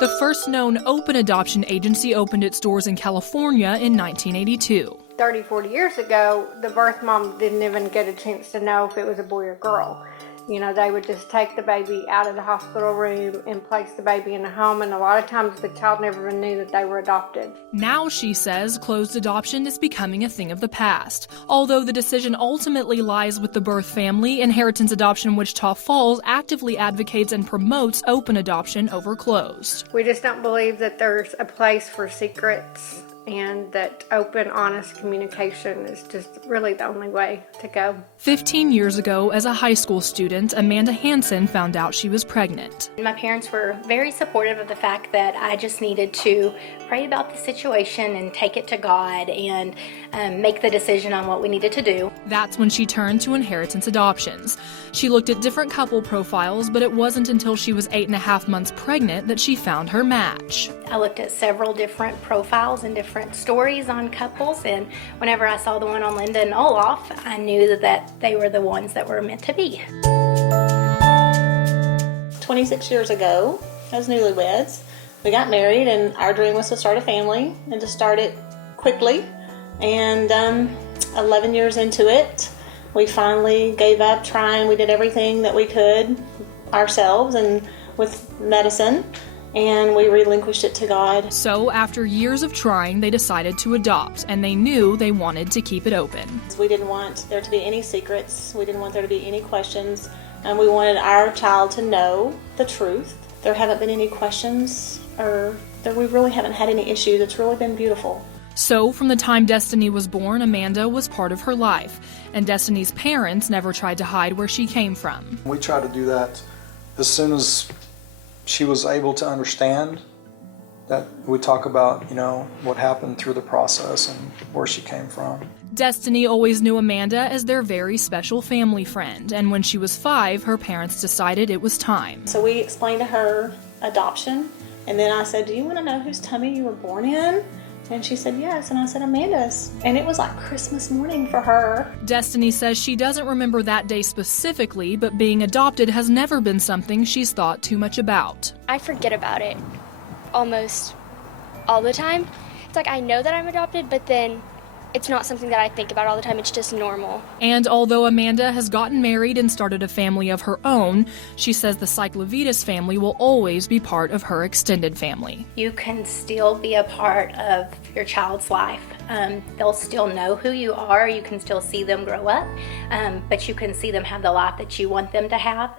The first known open adoption agency opened its doors in California in 1982. 30, 40 years ago, the birth mom didn't even get a chance to know if it was a boy or girl. You know, they would just take the baby out of the hospital room and place the baby in a home, and a lot of times the child never even knew that they were adopted. Now, she says, closed adoption is becoming a thing of the past. Although the decision ultimately lies with the birth family, Inheritance Adoption Wichita Falls actively advocates and promotes open adoption over closed. We just don't believe that there's a place for secrets, and that open, honest communication is just really the only way to go. 15 years ago, as a high school student, Amanda Hansen found out she was pregnant. My parents were very supportive of the fact that I just needed to pray about the situation and take it to God and make the decision on what we needed to do. That's when she turned to Inheritance Adoptions. She looked at different couple profiles, but it wasn't until she was 8.5 months pregnant that she found her match. I looked at several different profiles and different stories on couples, and whenever I saw the one on Linda and Olaf, I knew that they were the ones that were meant to be. 26 years ago, as newlyweds, we got married, and our dream was to start a family and to start it quickly. And 11 years into it, we finally gave up trying. We did everything that we could ourselves and with medicine, and we relinquished it to God. So after years of trying, they decided to adopt, and they knew they wanted to keep it open. We didn't want there to be any secrets. We didn't want there to be any questions, and we wanted our child to know the truth. There haven't been any questions, or we really haven't had any issues. It's really been beautiful. So from the time Destiny was born, Amanda was part of her life, and Destiny's parents never tried to hide where she came from. We tried to do that as soon as she was able to understand. That we talk about, what happened through the process and where she came from. Destiny always knew Amanda as their very special family friend, and when she was 5, her parents decided it was time. So we explained to her adoption, and then I said, "Do you want to know whose tummy you were born in?" And she said yes, and I said, "Amanda's." And it was like Christmas morning for her. Destiny says she doesn't remember that day specifically, but being adopted has never been something she's thought too much about. I forget about it almost all the time. It's like I know that I'm adopted, but then it's not something that I think about all the time. It's just normal. And although Amanda has gotten married and started a family of her own, she says the Cyclovitas family will always be part of her extended family. You can still be a part of your child's life. They'll still know who you are. You can still see them grow up, but you can see them have the life that you want them to have.